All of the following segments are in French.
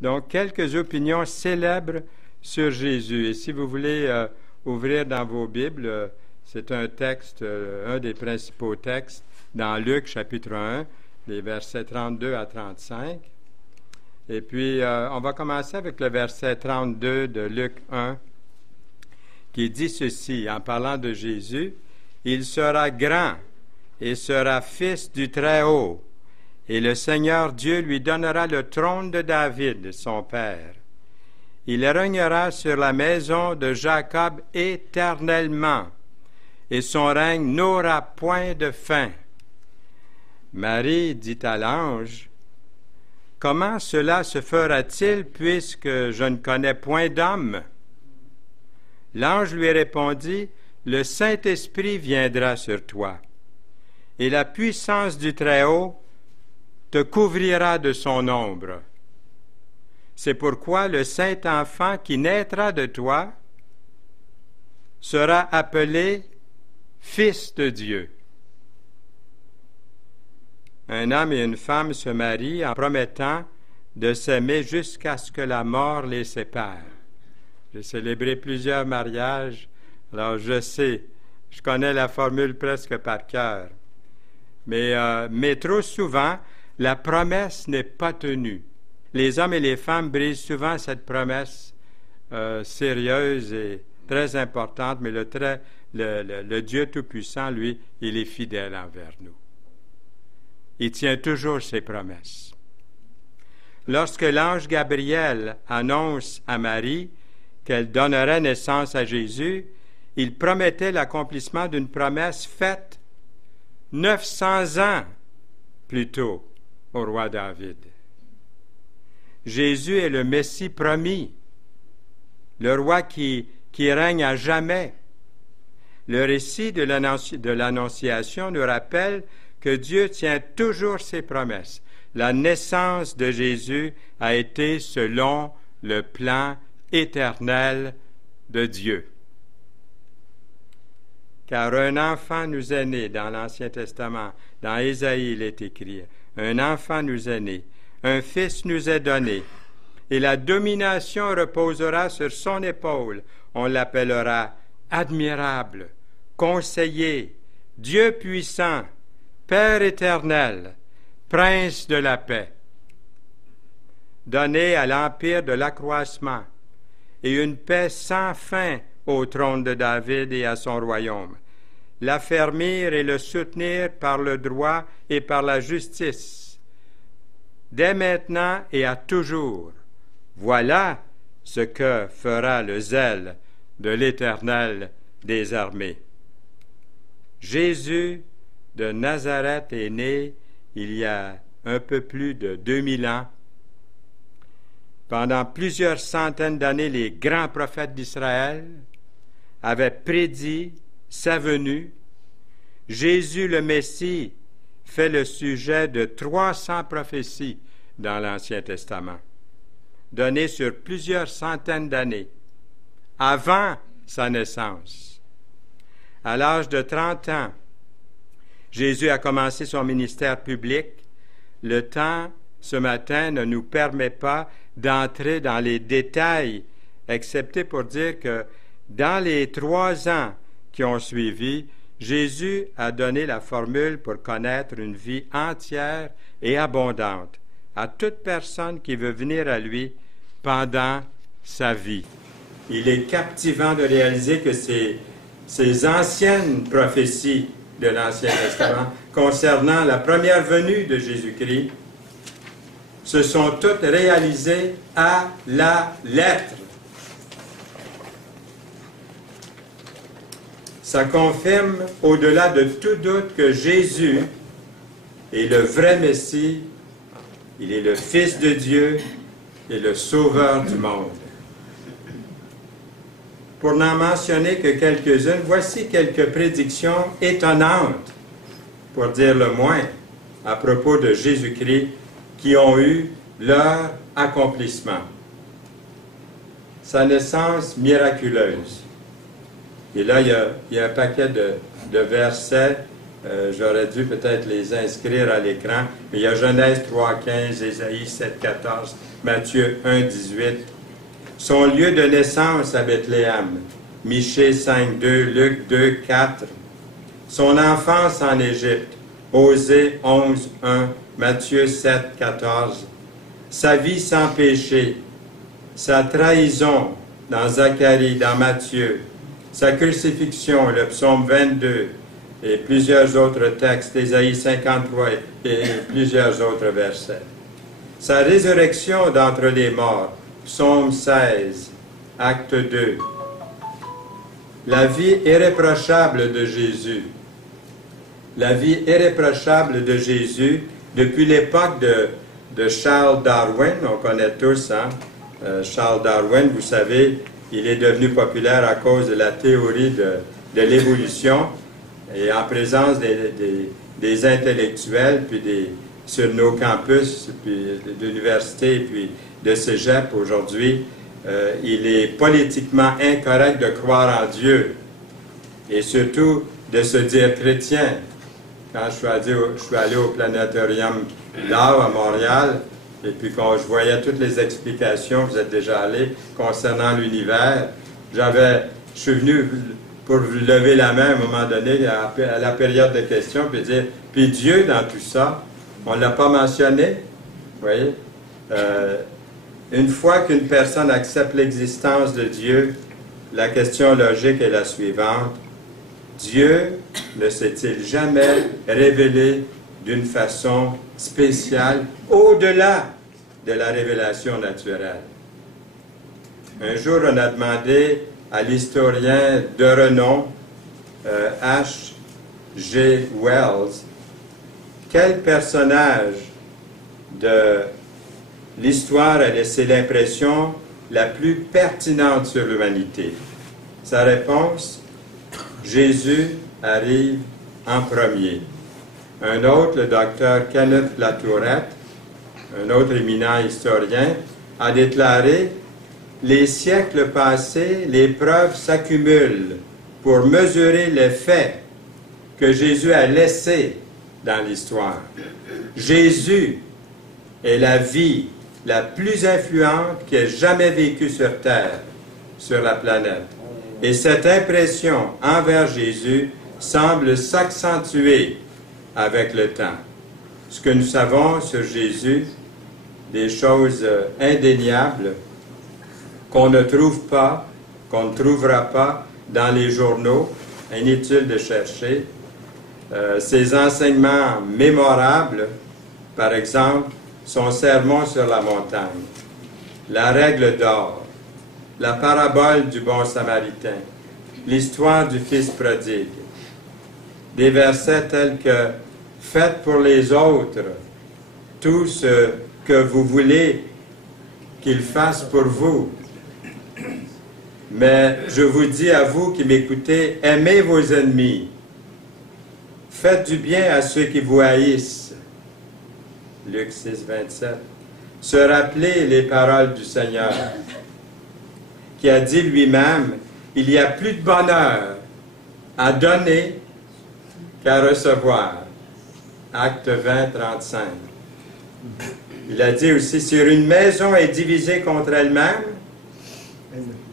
Donc, quelques opinions célèbres sur Jésus. Et si vous voulez ouvrir dans vos Bibles, c'est un texte, un des principaux textes, dans Luc chapitre 1, les versets 32 à 35. Et puis, on va commencer avec le verset 32 de Luc 1, qui dit ceci, en parlant de Jésus, « Il sera grand et sera fils du Très-Haut, et le Seigneur Dieu lui donnera le trône de David, son père. Il régnera sur la maison de Jacob éternellement, et son règne n'aura point de fin. » Marie dit à l'ange, « Comment cela se fera-t-il puisque je ne connais point d'homme? » L'ange lui répondit, « Le Saint-Esprit viendra sur toi, et la puissance du Très-Haut te couvrira de son ombre. C'est pourquoi le Saint-Enfant qui naîtra de toi sera appelé Fils de Dieu. » Un homme et une femme se marient en promettant de s'aimer jusqu'à ce que la mort les sépare. J'ai célébré plusieurs mariages, alors je sais, je connais la formule presque par cœur. Mais trop souvent, la promesse n'est pas tenue. Les hommes et les femmes brisent souvent cette promesse sérieuse et très importante, mais le Dieu Tout-Puissant, lui, il est fidèle envers nous. Il tient toujours ses promesses. Lorsque l'ange Gabriel annonce à Marie qu'elle donnerait naissance à Jésus, il promettait l'accomplissement d'une promesse faite 900 ans plus tôt au roi David. Jésus est le Messie promis, le roi qui règne à jamais. Le récit de l'Annonciation nous rappelle que Dieu tient toujours ses promesses. La naissance de Jésus a été selon le plan éternel de Dieu. Car un enfant nous est né dans l'Ancien Testament, dans Ésaïe il est écrit, un enfant nous est né, un fils nous est donné, et la domination reposera sur son épaule. On l'appellera admirable, conseiller, Dieu puissant, Père éternel, Prince de la paix. Donné à l'empire de l'accroissement et une paix sans fin au trône de David et à son royaume, l'affermir et le soutenir par le droit et par la justice, dès maintenant et à toujours. Voilà ce que fera le zèle de l'Éternel des armées. Jésus de Nazareth est né il y a un peu plus de 2000 ans. Pendant plusieurs centaines d'années, les grands prophètes d'Israël avaient prédit sa venue. Jésus le Messie fait le sujet de 300 prophéties dans l'Ancien Testament, données sur plusieurs centaines d'années, avant sa naissance. À l'âge de 30 ans, Jésus a commencé son ministère public. Le temps, ce matin, ne nous permet pas d'entrer dans les détails, excepté pour dire que dans les 3 ans qui ont suivi, Jésus a donné la formule pour connaître une vie entière et abondante à toute personne qui veut venir à lui pendant sa vie. Il est captivant de réaliser que ces anciennes prophéties de l'Ancien Testament concernant la première venue de Jésus-Christ se sont toutes réalisées à la lettre. Ça confirme au-delà de tout doute que Jésus est le vrai Messie, il est le Fils de Dieu et le Sauveur du monde. Pour n'en mentionner que quelques-unes, voici quelques prédictions étonnantes, pour dire le moins, à propos de Jésus-Christ, qui ont eu leur accomplissement. Sa naissance miraculeuse. Et là, il y a un paquet de versets, j'aurais dû peut-être les inscrire à l'écran, mais il y a Genèse 3,15, Ésaïe 7,14, Matthieu 1, 18. Son lieu de naissance à Bethléem, Michée 5, 2, Luc 2, 4. Son enfance en Égypte, Osée 11, 1, Matthieu 7, 14. Sa vie sans péché, sa trahison dans Zacharie, dans Matthieu, sa crucifixion, le psaume 22, et plusieurs autres textes, Ésaïe 53 et plusieurs autres versets. Sa résurrection d'entre les morts, psaume 16, acte 2. La vie irréprochable de Jésus. La vie irréprochable de Jésus depuis l'époque de Charles Darwin, on connaît tous, hein? Charles Darwin, vous savez, il est devenu populaire à cause de la théorie de l'évolution et en présence des intellectuels, puis sur nos campus, puis d'universités, puis de cégep aujourd'hui, il est politiquement incorrect de croire en Dieu et surtout de se dire chrétien. Quand je suis allé au planétorium d'art à Montréal, et puis quand je voyais toutes les explications, vous êtes déjà allé, concernant l'univers, je suis venu pour lever la main à un moment donné, à la période de questions, puis dire, puis Dieu dans tout ça, on ne l'a pas mentionné, vous voyez? Une fois qu'une personne accepte l'existence de Dieu, la question logique est la suivante. Dieu ne s'est-il jamais révélé d'une façon spéciale au-delà de la révélation naturelle? Un jour, on a demandé à l'historien de renom H. G. Wells quel personnage de l'histoire a laissé l'impression la plus pertinente sur l'humanité. Sa réponse, Jésus arrive en premier. Un autre, le docteur Kenneth Latourette, un autre éminent historien, a déclaré « Les siècles passés, les preuves s'accumulent pour mesurer l'effet que Jésus a laissé dans l'histoire. Jésus est la vie la plus influente qui ait jamais vécu sur Terre, sur la planète. Et cette impression envers Jésus semble s'accentuer avec le temps. Ce que nous savons sur Jésus, des choses indéniables qu'on ne trouve pas, qu'on ne trouvera pas dans les journaux, inutile de chercher. Ces enseignements mémorables, par exemple, son sermon sur la montagne, la règle d'or, la parabole du bon samaritain, l'histoire du fils prodigue, des versets tels que « Faites pour les autres tout ce que vous voulez qu'ils fassent pour vous. Mais je vous dis à vous qui m'écoutez, aimez vos ennemis, faites du bien à ceux qui vous haïssent. » Luc 6, 27. Se rappeler les paroles du Seigneur, qui a dit lui-même, il y a plus de bonheur à donner qu'à recevoir. Acte 20, 35. Il a dit aussi, si une maison est divisée contre elle-même,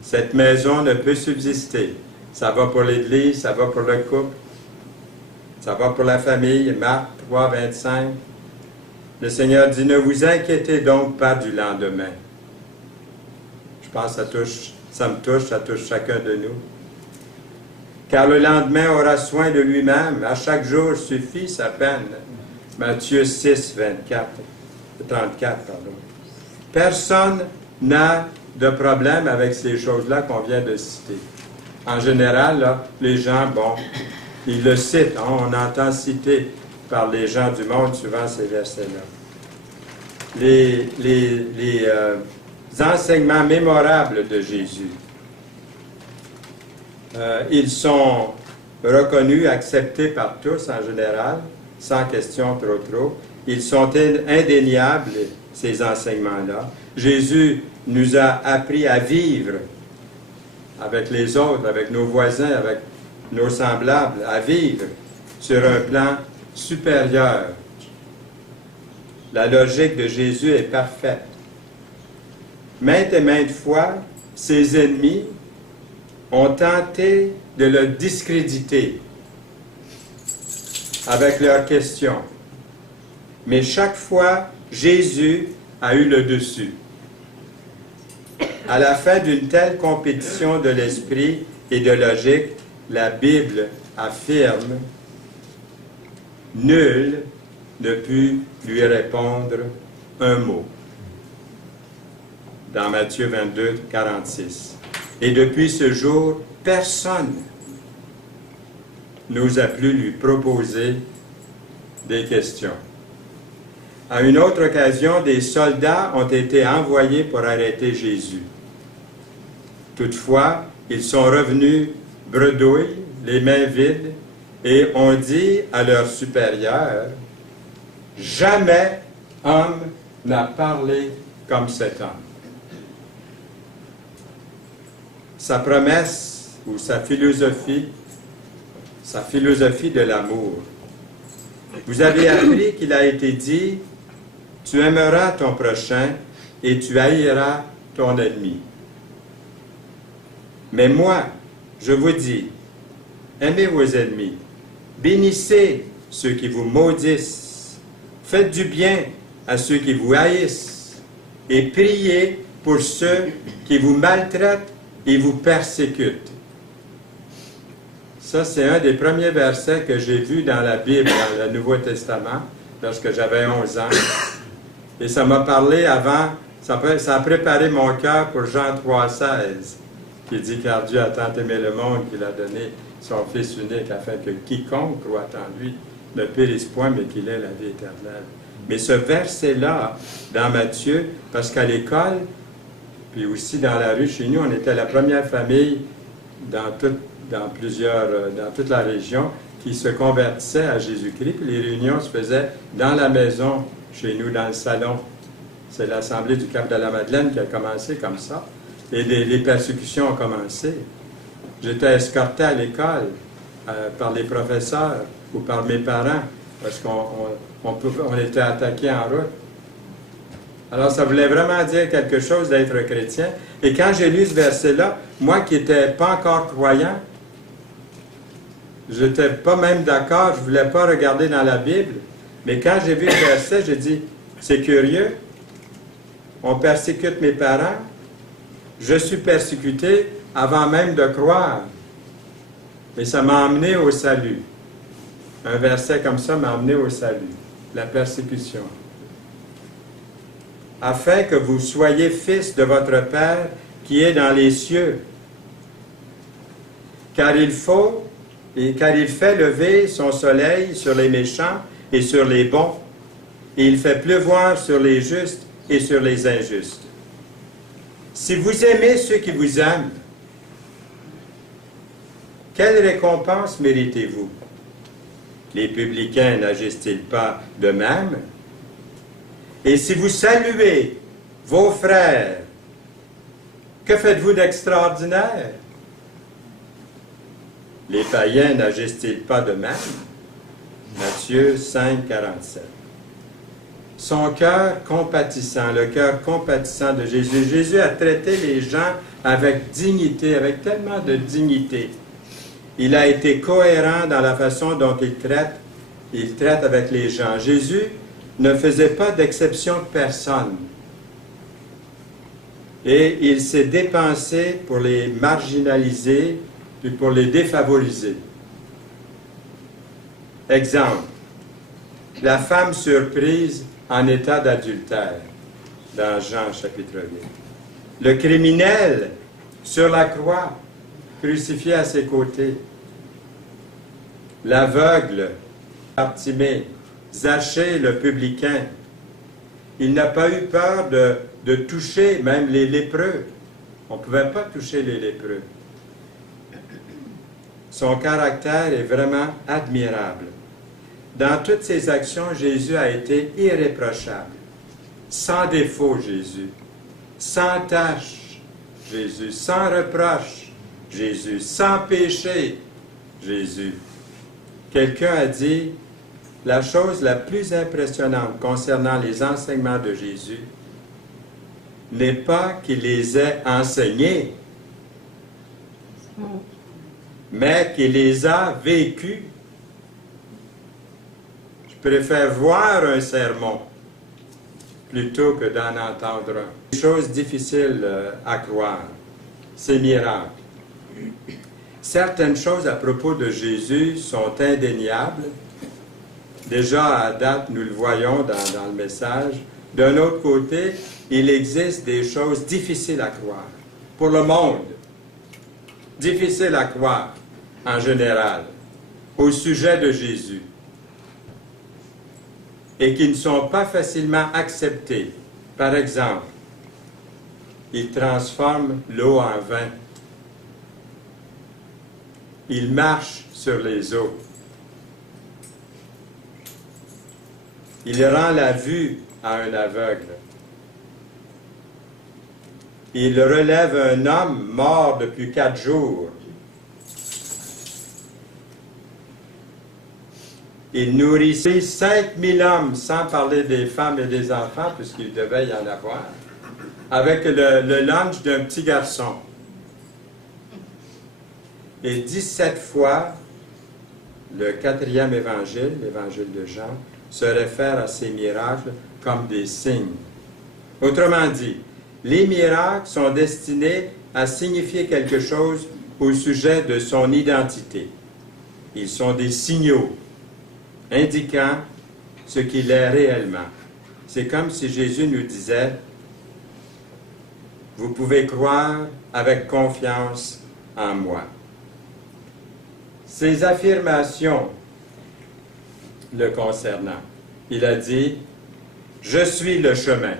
cette maison ne peut subsister. Ça va pour l'Église, ça va pour le couple, ça va pour la famille. Marc 3, 25. Le Seigneur dit, ne vous inquiétez donc pas du lendemain. Je pense que ça me touche, ça touche chacun de nous. Car le lendemain aura soin de lui-même, à chaque jour suffit sa peine. Matthieu 6, 34, pardon. Personne n'a de problème avec ces choses-là qu'on vient de citer. En général, là, les gens, bon, ils le citent, hein, on entend citer par les gens du monde souvent ces versets-là. Les enseignements mémorables de Jésus, ils sont reconnus, acceptés par tous en général, sans question trop. Ils sont indéniables, ces enseignements-là. Jésus nous a appris à vivre avec les autres, avec nos voisins, avec nos semblables, à vivre sur un plan supérieur. La logique de Jésus est parfaite. maintes et maintes fois, ses ennemis ont tenté de le discréditer avec leurs questions. Mais chaque fois, Jésus a eu le dessus. À la fin d'une telle compétition de l'esprit et de logique, la Bible affirme « Nul ne put lui répondre un mot » dans Matthieu 22, 46. Et depuis ce jour, personne n'osa plus lui proposer des questions. À une autre occasion, des soldats ont été envoyés pour arrêter Jésus. Toutefois, ils sont revenus bredouilles, les mains vides, et ont dit à leur supérieur, « Jamais homme n'a parlé comme cet homme. » Sa promesse ou sa philosophie de l'amour. Vous avez appris qu'il a été dit, « Tu aimeras ton prochain et tu haïras ton ennemi. » Mais moi, je vous dis, aimez vos ennemis, bénissez ceux qui vous maudissent, faites du bien à ceux qui vous haïssent, et priez pour ceux qui vous maltraitent et vous persécutent. Ça, c'est un des premiers versets que j'ai vus dans la Bible, dans le Nouveau Testament, lorsque j'avais 11 ans. Et ça m'a parlé avant, ça a préparé mon cœur pour Jean 3,16, qui dit « Car Dieu a tant aimé le monde qu'il a donné son Fils unique, afin que quiconque croit en lui ne périsse point, mais qu'il ait la vie éternelle. » Mais ce verset-là, dans Matthieu, parce qu'à l'école, puis aussi dans la rue chez nous, on était la première famille dans toute la région qui se convertissait à Jésus-Christ, puis les réunions se faisaient dans la maison, chez nous, dans le salon. C'est l'Assemblée du Cap de la Madeleine qui a commencé comme ça. Et les persécutions ont commencé. J'étais escorté à l'école par les professeurs ou par mes parents parce qu'on était attaqué en route. Alors, ça voulait vraiment dire quelque chose d'être chrétien. Et quand j'ai lu ce verset-là, moi qui n'étais pas encore croyant, je n'étais pas même d'accord, je ne voulais pas regarder dans la Bible. Mais quand j'ai vu le verset, j'ai dit, c'est curieux, on persécute mes parents, je suis persécuté avant même de croire. Et ça m'a emmené au salut. Un verset comme ça m'a emmené au salut, la persécution. Afin que vous soyez fils de votre Père qui est dans les cieux. Car il fait lever son soleil sur les méchants et sur les bons, et il fait pleuvoir sur les justes et sur les injustes. Si vous aimez ceux qui vous aiment, quelle récompense méritez-vous? Les publicains n'agissent-ils pas de même? Et si vous saluez vos frères, que faites-vous d'extraordinaire? Les païens n'agissent-ils pas de même? Matthieu 5, 47. Son cœur compatissant, le cœur compatissant de Jésus. Jésus a traité les gens avec dignité, avec tellement de dignité. Il a été cohérent dans la façon dont il traite avec les gens. Jésus ne faisait pas d'exception de personne. Et il s'est dépensé pour les marginaliser, puis pour les défavoriser. Exemple, la femme surprise en état d'adultère, dans Jean chapitre 8. Le criminel sur la croix, crucifié à ses côtés. L'aveugle, Bartimée, Zachée le publicain. Il n'a pas eu peur de toucher même les lépreux. On ne pouvait pas toucher les lépreux. Son caractère est vraiment admirable. Dans toutes ses actions, Jésus a été irréprochable. Sans défaut, Jésus. Sans tache, Jésus. Sans reproche, Jésus. Sans péché, Jésus. Quelqu'un a dit, la chose la plus impressionnante concernant les enseignements de Jésus n'est pas qu'il les ait enseignés, mais qu'il les a vécus. Je préfère voir un sermon plutôt que d'en entendre un. Des choses difficiles à croire, ces miracles. Certaines choses à propos de Jésus sont indéniables. Déjà à date, nous le voyons dans le message. D'un autre côté, il existe des choses difficiles à croire pour le monde. Difficiles à croire en général au sujet de Jésus et qui ne sont pas facilement acceptées. Par exemple, il transforme l'eau en vin. Il marche sur les eaux. Il rend la vue à un aveugle. Il relève un homme mort depuis 4 jours. Il nourrit 5000 hommes, sans parler des femmes et des enfants, puisqu'il devait y en avoir, avec le lunch d'un petit garçon. Et 17 fois, le 4e évangile, l'évangile de Jean, se réfère à ces miracles comme des signes. Autrement dit, les miracles sont destinés à signifier quelque chose au sujet de son identité. Ils sont des signaux indiquant ce qu'il est réellement. C'est comme si Jésus nous disait, vous pouvez croire avec confiance en moi. Ces affirmations le concernant, il a dit, je suis le chemin,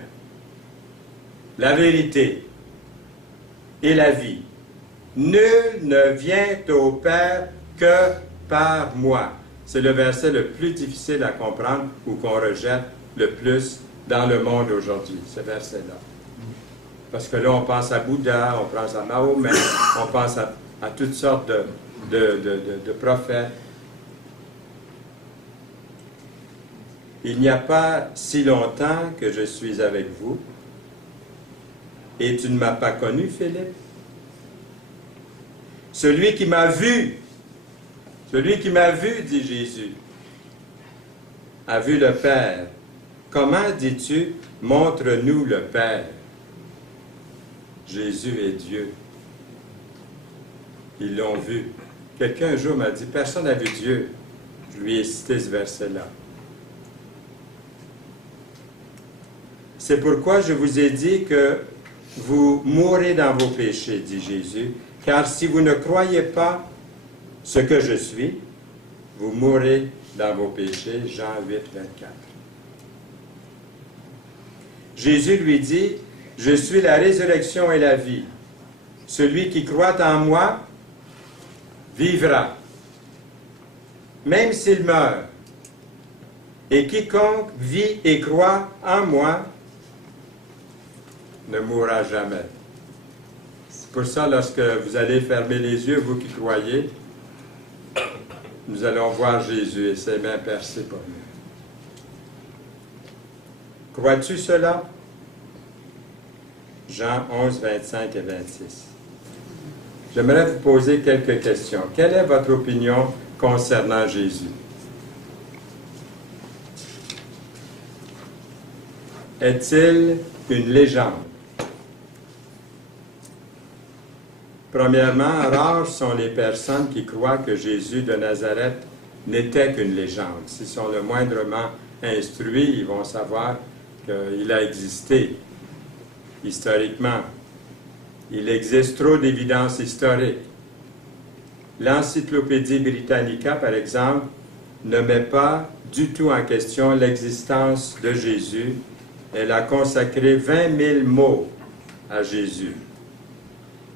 la vérité et la vie. Nul ne vient au Père que par moi. C'est le verset le plus difficile à comprendre ou qu'on rejette le plus dans le monde aujourd'hui, ce verset-là. Parce que là, on pense à Bouddha, on pense à Mahomet, on pense à toutes sortes de prophètes. Il n'y a pas si longtemps que je suis avec vous, et tu ne m'as pas connu, Philippe. Celui qui m'a vu, dit Jésus, a vu le Père. Comment dis-tu, montre-nous le Père? Jésus est Dieu. Ils l'ont vu. Quelqu'un un jour m'a dit, personne n'a vu Dieu. Je lui ai cité ce verset-là. C'est pourquoi je vous ai dit que vous mourrez dans vos péchés, dit Jésus, car si vous ne croyez pas ce que je suis, vous mourrez dans vos péchés. Jean 8, 24. Jésus lui dit, je suis la résurrection et la vie. Celui qui croit en moi vivra, même s'il meurt. Et quiconque vit et croit en moi ne mourra jamais. C'est pour ça, lorsque vous allez fermer les yeux, vous qui croyez, nous allons voir Jésus et ses mains percées pour nous. Crois-tu cela? Jean 11, 25 et 26. J'aimerais vous poser quelques questions. Quelle est votre opinion concernant Jésus? Est-il une légende? Premièrement, rares sont les personnes qui croient que Jésus de Nazareth n'était qu'une légende. S'ils sont le moindrement instruits, ils vont savoir qu'il a existé historiquement. Il existe trop d'évidences historiques. L'Encyclopédie Britannica, par exemple, ne met pas du tout en question l'existence de Jésus. Elle a consacré 20 000 mots à Jésus.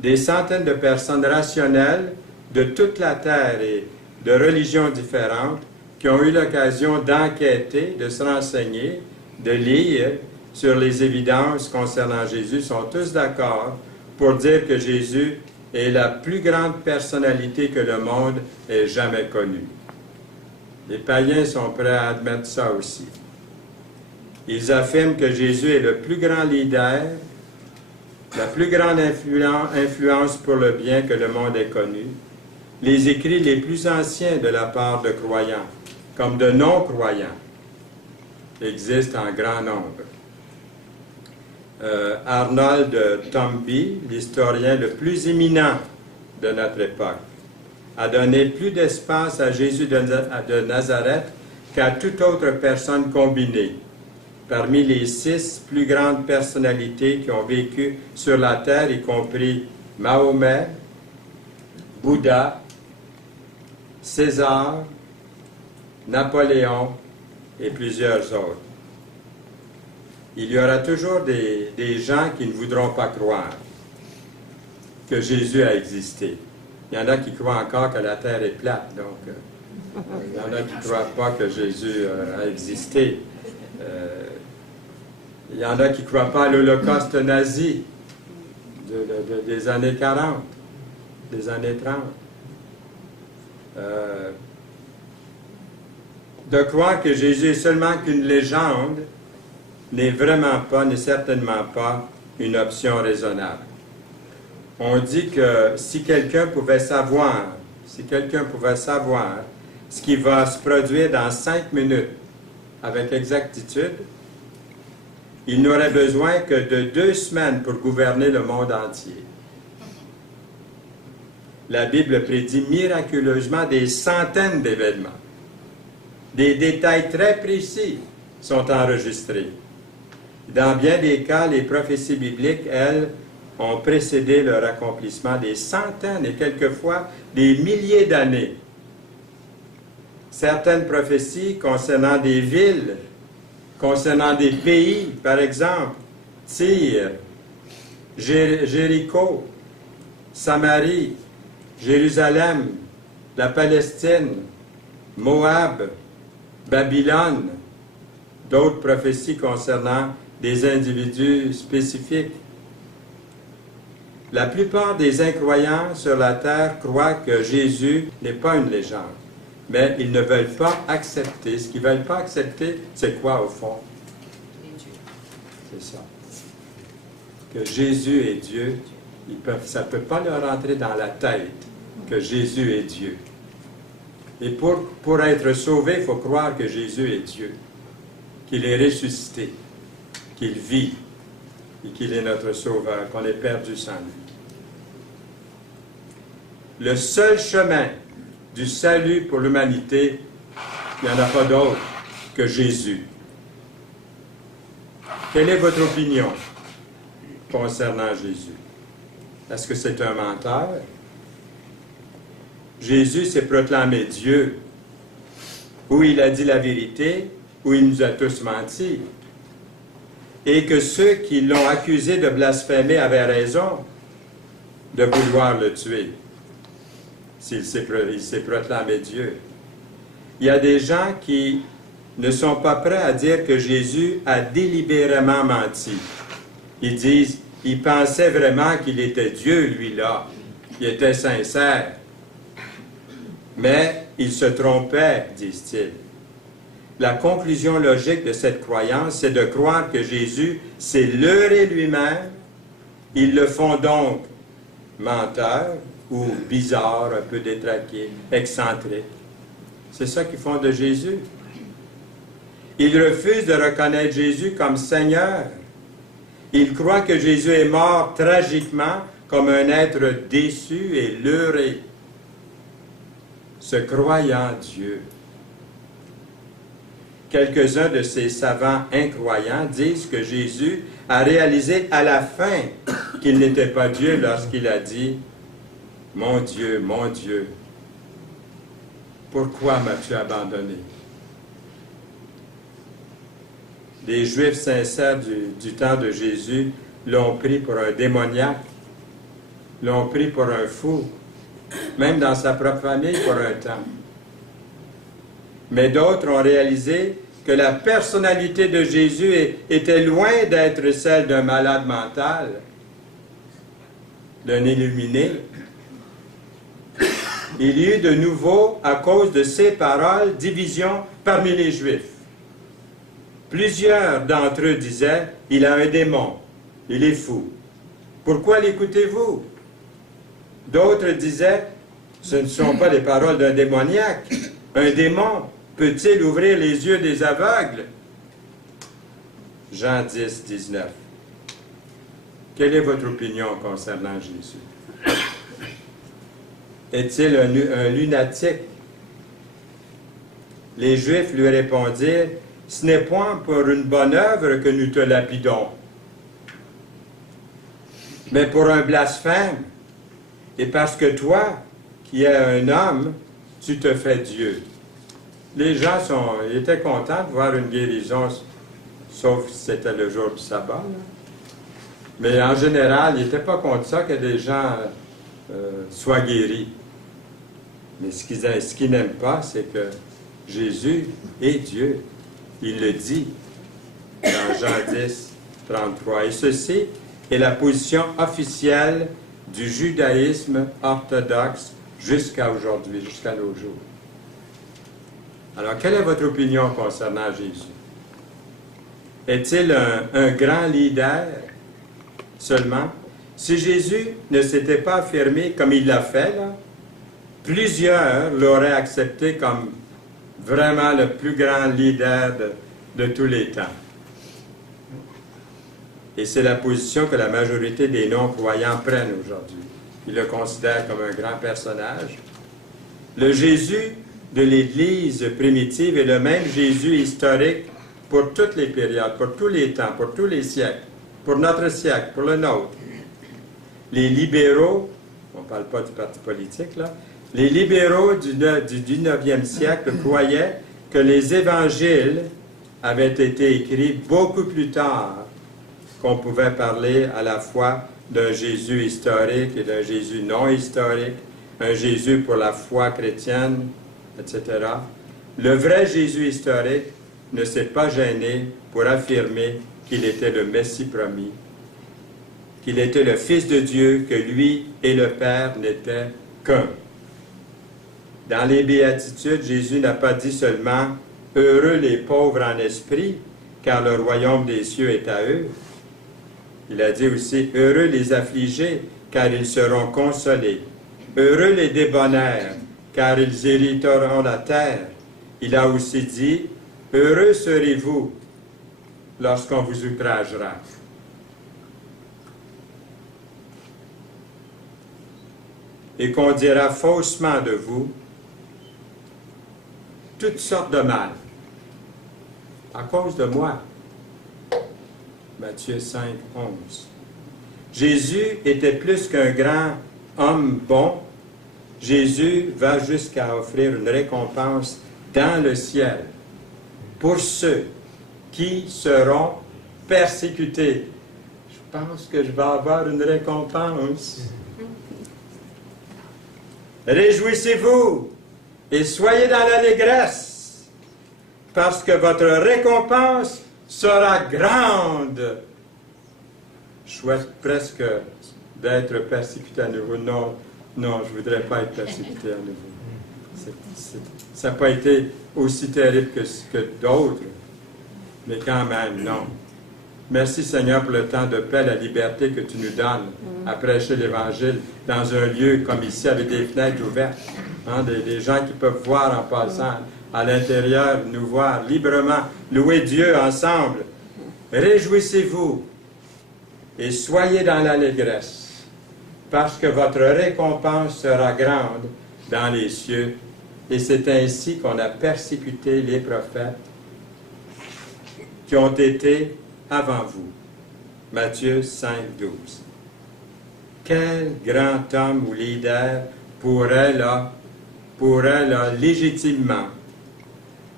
Des centaines de personnes rationnelles de toute la terre et de religions différentes qui ont eu l'occasion d'enquêter, de se renseigner, de lire sur les évidences concernant Jésus sont tous d'accord pour dire que Jésus est la plus grande personnalité que le monde ait jamais connue. Les païens sont prêts à admettre ça aussi. Ils affirment que Jésus est le plus grand leader la plus grande influence pour le bien que le monde ait connu, les écrits les plus anciens de la part de croyants, comme de non-croyants, existent en grand nombre. Arnold Toynbee, l'historien le plus éminent de notre époque, a donné plus d'espace à Jésus de Nazareth qu'à toute autre personne combinée, parmi les 6 plus grandes personnalités qui ont vécu sur la terre, y compris Mahomet, Bouddha, César, Napoléon et plusieurs autres. Il y aura toujours des gens qui ne voudront pas croire que Jésus a existé. Il y en a qui croient encore que la terre est plate, donc il y en a qui ne croient pas que Jésus a existé. Il y en a qui ne croient pas à l'Holocauste nazi des années 40, des années 30. De croire que Jésus est seulement qu'une légende n'est vraiment pas, n'est certainement pas une option raisonnable. On dit que si quelqu'un pouvait savoir ce qui va se produire dans 5 minutes avec exactitude, il n'aurait besoin que de 2 semaines pour gouverner le monde entier. La Bible prédit miraculeusement des centaines d'événements. Des détails très précis sont enregistrés. Dans bien des cas, les prophéties bibliques, elles, ont précédé leur accomplissement des centaines et quelquefois des milliers d'années. Certaines prophéties concernant des villes, concernant des pays, par exemple, Tyr, Jéricho, Samarie, Jérusalem, la Palestine, Moab, Babylone, d'autres prophéties concernant des individus spécifiques. La plupart des incroyants sur la terre croient que Jésus n'est pas une légende, mais ils ne veulent pas accepter. Ce qu'ils ne veulent pas accepter, c'est quoi au fond? C'est ça. Que Jésus est Dieu, ça ne peut pas leur rentrer dans la tête que Jésus est Dieu. Et pour être sauvé, il faut croire que Jésus est Dieu, qu'il est ressuscité, qu'il vit et qu'il est notre Sauveur, qu'on est perdu sans lui. Le seul chemin du salut pour l'humanité, il n'y en a pas d'autre que Jésus. Quelle est votre opinion concernant Jésus? Est-ce que c'est un menteur? Jésus s'est proclamé Dieu, ou il a dit la vérité, ou il nous a tous menti. Et que ceux qui l'ont accusé de blasphémer avaient raison de vouloir le tuer, s'il s'est proclamé Dieu. Il y a des gens qui ne sont pas prêts à dire que Jésus a délibérément menti. Ils disent, il pensait vraiment qu'il était Dieu, lui-là. Il était sincère. Mais il se trompait, disent-ils. La conclusion logique de cette croyance, c'est de croire que Jésus s'est leurré lui-même. Ils le font donc menteur ou bizarre, un peu détraqué, excentrique. C'est ça qu'ils font de Jésus. Ils refusent de reconnaître Jésus comme Seigneur. Ils croient que Jésus est mort tragiquement comme un être déçu et leurré, se croyant Dieu. Quelques-uns de ces savants incroyants disent que Jésus a réalisé à la fin qu'il n'était pas Dieu lorsqu'il a dit « Mon Dieu, pourquoi m'as-tu abandonné ?» Les Juifs sincères du temps de Jésus l'ont pris pour un démoniaque, l'ont pris pour un fou, même dans sa propre famille pour un temps. Mais d'autres ont réalisé que la personnalité de Jésus était loin d'être celle d'un malade mental, d'un illuminé. Il y eut de nouveau, à cause de ces paroles, division parmi les Juifs. Plusieurs d'entre eux disaient, « Il a un démon, il est fou. » Pourquoi l'écoutez-vous? D'autres disaient, ce ne sont pas les paroles d'un démoniaque. Un démon peut-il ouvrir les yeux des aveugles? Jean 10, 19. Quelle est votre opinion concernant Jésus? Est-il un lunatique? Les Juifs lui répondirent, « Ce n'est point pour une bonne œuvre que nous te lapidons, mais pour un blasphème, et parce que toi, qui es un homme, tu te fais Dieu. » Les gens étaient contents de voir une guérison, sauf si c'était le jour du sabbat. Là. Mais en général, ils n'étaient pas contre ça que des gens soient guéris. Mais ce qu'ils n'aiment pas, c'est que Jésus est Dieu. Il le dit dans Jean 10, 33. Et ceci est la position officielle du judaïsme orthodoxe jusqu'à aujourd'hui, jusqu'à nos jours. Alors, quelle est votre opinion concernant Jésus? Est-il un grand leader seulement? Si Jésus ne s'était pas affirmé comme il l'a fait, là, plusieurs l'auraient accepté comme vraiment le plus grand leader de tous les temps. Et c'est la position que la majorité des non-croyants prennent aujourd'hui. Ils le considèrent comme un grand personnage. Le Jésus de l'Église primitive est le même Jésus historique pour toutes les périodes, pour tous les temps, pour tous les siècles, pour notre siècle, pour le nôtre. Les libéraux, on ne parle pas du parti politique, là, les libéraux du 19e siècle croyaient que les évangiles avaient été écrits beaucoup plus tard qu'on pouvait parler à la fois d'un Jésus historique et d'un Jésus non historique, un Jésus pour la foi chrétienne, etc. Le vrai Jésus historique ne s'est pas gêné pour affirmer qu'il était le Messie promis, qu'il était le Fils de Dieu, que lui et le Père n'étaient qu'un. Dans les béatitudes, Jésus n'a pas dit seulement « Heureux les pauvres en esprit, car le royaume des cieux est à eux ». Il a dit aussi « Heureux les affligés, car ils seront consolés. Heureux les débonnaires, car ils hériteront la terre. » Il a aussi dit « Heureux serez-vous lorsqu'on vous outragera. » Et qu'on dira faussement de vous toutes sortes de mal, à cause de moi. Matthieu 5, 11. Jésus était plus qu'un grand homme bon. Jésus va jusqu'à offrir une récompense dans le ciel pour ceux qui seront persécutés. Je pense que je vais avoir une récompense. Réjouissez-vous et soyez dans l'allégresse, parce que votre récompense sera grande. Je souhaite presque d'être persécuté à nouveau. Non, non, je ne voudrais pas être persécuté à nouveau. Ça n'a pas été aussi terrible que d'autres, mais quand même, non. Merci Seigneur pour le temps de paix, la liberté que tu nous donnes à prêcher l'Évangile dans un lieu comme ici avec des fenêtres ouvertes. Hein, des gens qui peuvent voir en passant à l'intérieur, nous voir librement, louer Dieu ensemble. Réjouissez-vous et soyez dans l'allégresse, parce que votre récompense sera grande dans les cieux. Et c'est ainsi qu'on a persécuté les prophètes qui ont été avant vous. Matthieu 5, 12. Quel grand homme ou leader pourrait légitimement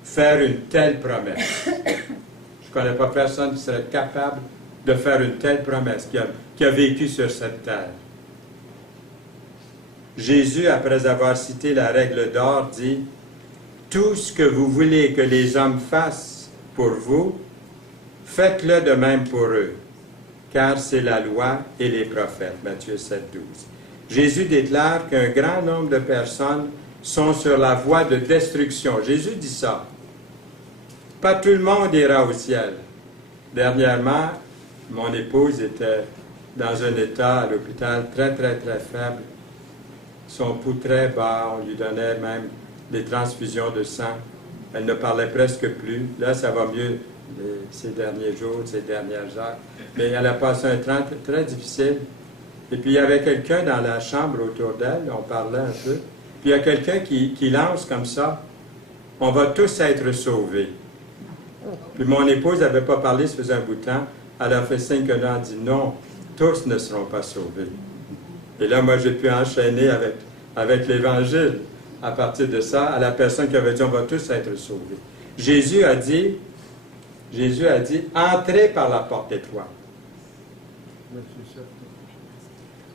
faire une telle promesse? Je ne connais pas personne qui serait capable de faire une telle promesse, qui a vécu sur cette terre. Jésus, après avoir cité la règle d'or, dit « Tout ce que vous voulez que les hommes fassent pour vous, faites-le de même pour eux, car c'est la loi et les prophètes. » Matthieu 7, 12. Jésus déclare qu'un grand nombre de personnes sont sur la voie de destruction. Jésus dit ça. Pas tout le monde ira au ciel. Dernièrement, mon épouse était dans un état à l'hôpital très, très, très faible. Son pouls très bas, on lui donnait même des transfusions de sang. Elle ne parlait presque plus. Là, ça va mieux ces derniers jours, ces dernières heures. Mais elle a passé un temps très difficile. Et puis, il y avait quelqu'un dans la chambre autour d'elle, on parlait un peu. Puis, il y a quelqu'un qui lance comme ça, « On va tous être sauvés. » Puis, mon épouse n'avait pas parlé, ça faisait un bout de temps. Elle a fait signe que là, elle dit, « Non, tous ne seront pas sauvés. » Et là, moi, j'ai pu enchaîner avec l'Évangile. À partir de ça, à la personne qui avait dit, « On va tous être sauvés. » Jésus a dit, « Entrez par la porte étroite.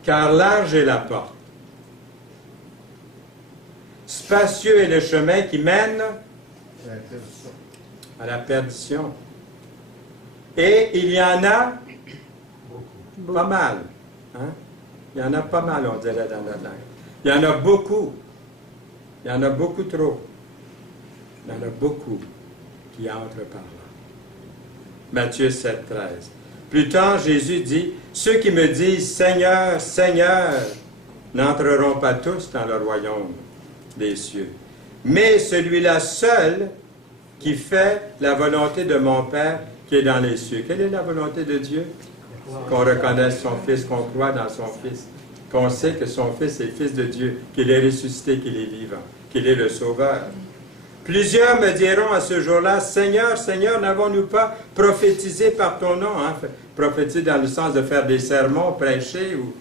Car large est la porte. Spacieux est le chemin qui mène à la perdition. Et il y en a pas mal. Hein? Il y en a pas mal, on dirait dans notre langue. Il y en a beaucoup. Il y en a beaucoup trop. Il y en a beaucoup qui entrent par là. Matthieu 7, 13. Plus tard, Jésus dit, « Ceux qui me disent, Seigneur, Seigneur, n'entreront pas tous dans le royaume des cieux, mais celui-là seul qui fait la volonté de mon Père qui est dans les cieux. » Quelle est la volonté de Dieu? Qu'on reconnaisse son Fils, qu'on croit dans son Fils, qu'on sait que son Fils est Fils de Dieu, qu'il est ressuscité, qu'il est vivant, qu'il est le Sauveur. Plusieurs me diront à ce jour-là, « Seigneur, Seigneur, n'avons-nous pas prophétisé par ton nom? » Hein? Prophétiser dans le sens de faire des sermons, prêcher, ou...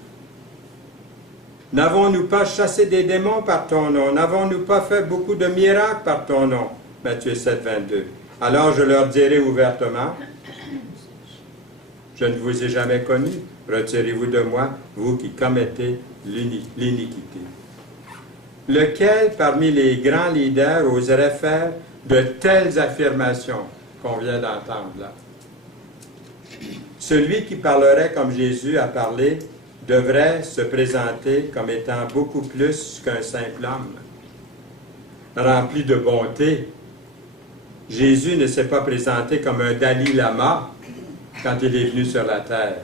« N'avons-nous pas chassé des démons par ton nom? N'avons-nous pas fait beaucoup de miracles par ton nom? » Matthieu 7, 22. Alors je leur dirai ouvertement, « Je ne vous ai jamais connu. Retirez-vous de moi, vous qui commettez l'iniquité. » Lequel parmi les grands leaders oserait faire de telles affirmations qu'on vient d'entendre là? Celui qui parlerait comme Jésus a parlé devrait se présenter comme étant beaucoup plus qu'un simple homme, rempli de bonté. Jésus ne s'est pas présenté comme un Dalai Lama quand il est venu sur la terre.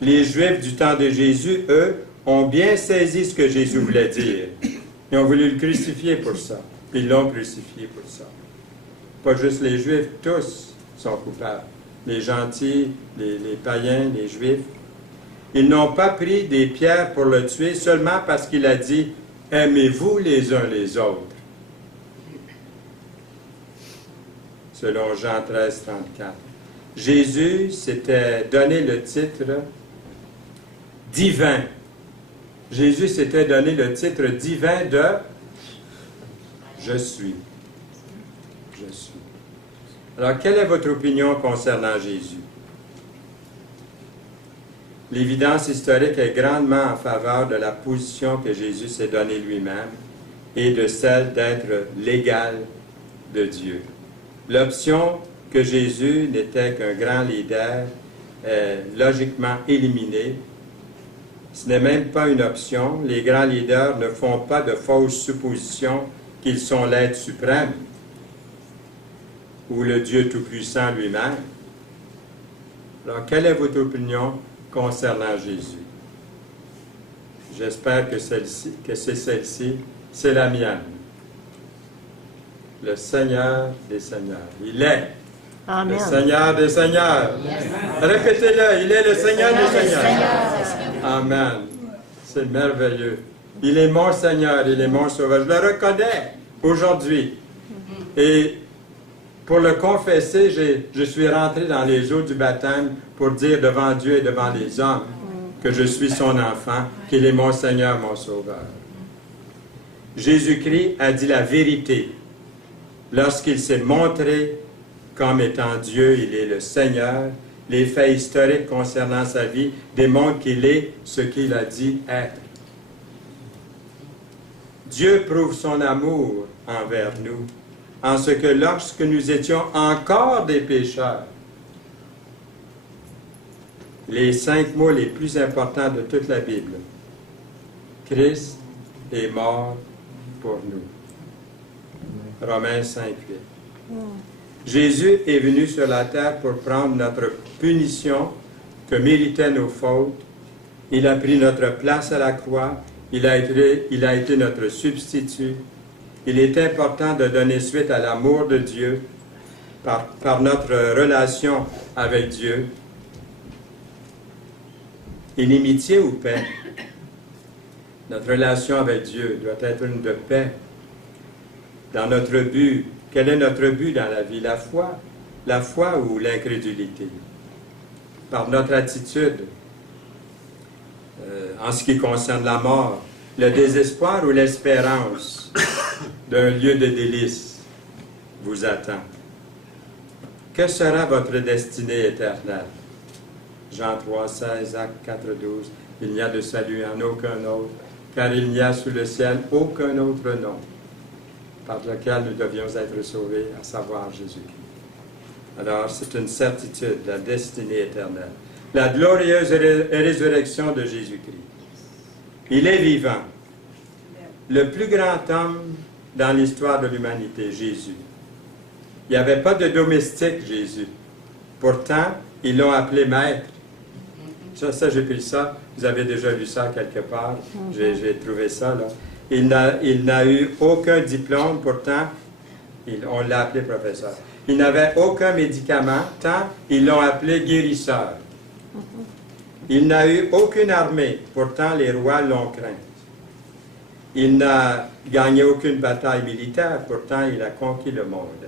Les Juifs du temps de Jésus, eux, ont bien saisi ce que Jésus voulait dire. Ils ont voulu le crucifier pour ça. Ils l'ont crucifié pour ça. Pas juste les Juifs, tous sont coupables. Les gentils, les païens, les Juifs. Ils n'ont pas pris des pierres pour le tuer seulement parce qu'il a dit « Aimez-vous les uns les autres ». Selon Jean 13, 34. Jésus s'était donné le titre divin. Jésus s'était donné le titre divin de « Je suis ». Je suis. Alors, quelle est votre opinion concernant Jésus? L'évidence historique est grandement en faveur de la position que Jésus s'est donnée lui-même et de celle d'être l'égal de Dieu. L'option que Jésus n'était qu'un grand leader est logiquement éliminée. Ce n'est même pas une option. Les grands leaders ne font pas de fausses suppositions qu'ils sont l'être suprême ou le Dieu Tout-Puissant lui-même. Alors, quelle est votre opinion concernant Jésus? J'espère que c'est celle-ci, c'est la mienne. Le Seigneur des Seigneurs. Il est Amen. Le Seigneur des Seigneurs. Répétez-le, il est le Seigneur des Seigneurs. Amen. C'est merveilleux. Il est mon Seigneur, il est mon Sauveur. Je le reconnais aujourd'hui. Et pour le confesser, je suis rentré dans les eaux du baptême pour dire devant Dieu et devant les hommes que je suis son enfant, qu'il est mon Seigneur, mon Sauveur. Jésus-Christ a dit la vérité. Lorsqu'il s'est montré comme étant Dieu, il est le Seigneur. Les faits historiques concernant sa vie démontrent qu'il est ce qu'il a dit être. Dieu prouve son amour envers nous, en ce que lorsque nous étions encore des pécheurs, les 5 mots les plus importants de toute la Bible, Christ est mort pour nous. Romains 5, 8. Jésus est venu sur la terre pour prendre notre punition que méritaient nos fautes. Il a pris notre place à la croix. Il a été notre substitut. Il est important de donner suite à l'amour de Dieu par notre relation avec Dieu. Inimitié ou paix? Notre relation avec Dieu doit être une de paix. Dans notre but, quel est notre but dans la vie? La foi ou l'incrédulité? Par notre attitude, en ce qui concerne la mort, le désespoir ou l'espérance d'un lieu de délice vous attend. Que sera votre destinée éternelle? Jean 3, 16, Actes 4, 12. Il n'y a de salut en aucun autre, car il n'y a sous le ciel aucun autre nom par lequel nous devions être sauvés, à savoir Jésus-Christ. Alors, c'est une certitude, la destinée éternelle. La glorieuse résurrection de Jésus-Christ. Il est vivant. Le plus grand homme dans l'histoire de l'humanité, Jésus. Il n'y avait pas de domestique, Jésus. Pourtant, ils l'ont appelé maître. Ça, j'ai pris ça. Vous avez déjà vu ça quelque part. J'ai trouvé ça, là. Il n'a eu aucun diplôme, pourtant, on l'a appelé professeur. Il n'avait aucun médicament, tant ils l'ont appelé guérisseur. Il n'a eu aucune armée, pourtant les rois l'ont craint. Il n'a gagné aucune bataille militaire, pourtant il a conquis le monde.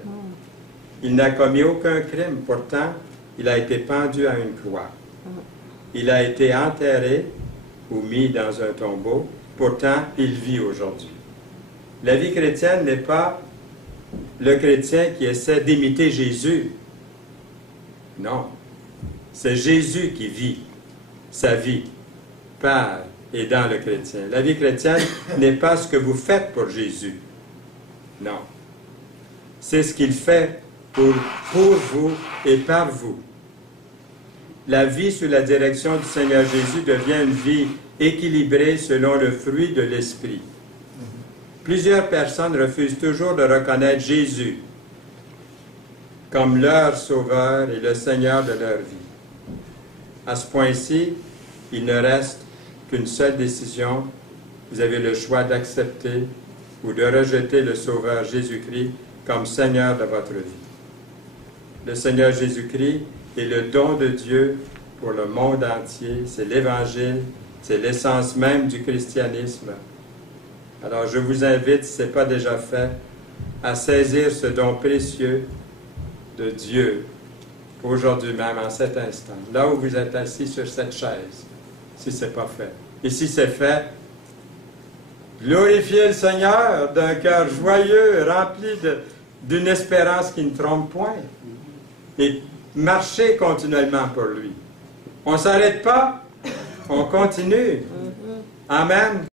Il n'a commis aucun crime, pourtant il a été pendu à une croix. Il a été enterré ou mis dans un tombeau, pourtant il vit aujourd'hui. La vie chrétienne n'est pas le chrétien qui essaie d'imiter Jésus. Non, c'est Jésus qui vit sa vie par et dans le chrétien. La vie chrétienne n'est pas ce que vous faites pour Jésus. Non. C'est ce qu'il fait pour vous et par vous. La vie sous la direction du Seigneur Jésus devient une vie équilibrée selon le fruit de l'Esprit. Plusieurs personnes refusent toujours de reconnaître Jésus comme leur Sauveur et le Seigneur de leur vie. À ce point-ci, il ne reste qu'une seule décision. Vous avez le choix d'accepter ou de rejeter le Sauveur Jésus-Christ comme Seigneur de votre vie. Le Seigneur Jésus-Christ est le don de Dieu pour le monde entier. C'est l'Évangile, c'est l'essence même du christianisme. Alors je vous invite, si ce n'est pas déjà fait, à saisir ce don précieux de Dieu aujourd'hui même, en cet instant, là où vous êtes assis sur cette chaise, si ce n'est pas fait. Et si c'est fait, glorifiez le Seigneur d'un cœur joyeux, rempli d'une espérance qui ne trompe point. Et marchez continuellement pour lui. On ne s'arrête pas, on continue. Amen.